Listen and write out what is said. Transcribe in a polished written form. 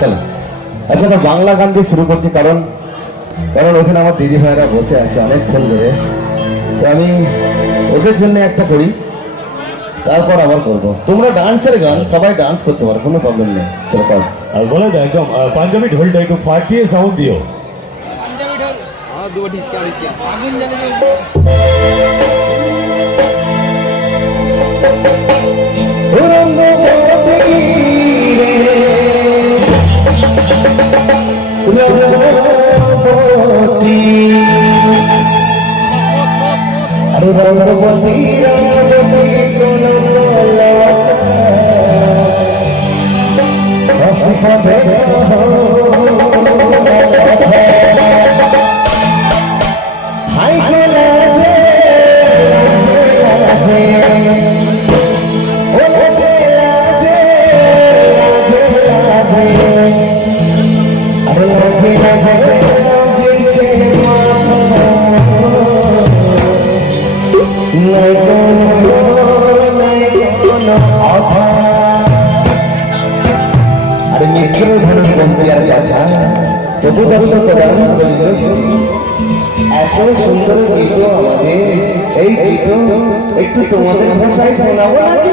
চলো আচ্ছা তো বাংলা গান দিয়ে শুরু করছি, কারণ কারণ ওখানে আমার দিদি ভাইরা বসে আছে অনেকক্ষণ ধরে, তো আমি ওদের জন্য একটা করি, তারপর আবার করবো। তোমরা ডান্সের গান সবাই ডান্স করতে পারো, কোনো প্রবলেম নেই। চলো কর। আর বলে দেয় একদম পাঞ্জাবি ঢোলটা একটু ফাটিয়ে সাউন্ড দিও। এত সুন্দর গীত আমাদের, এই গীত একটু তোমাদের ভাষায় শোনাবো নাকি?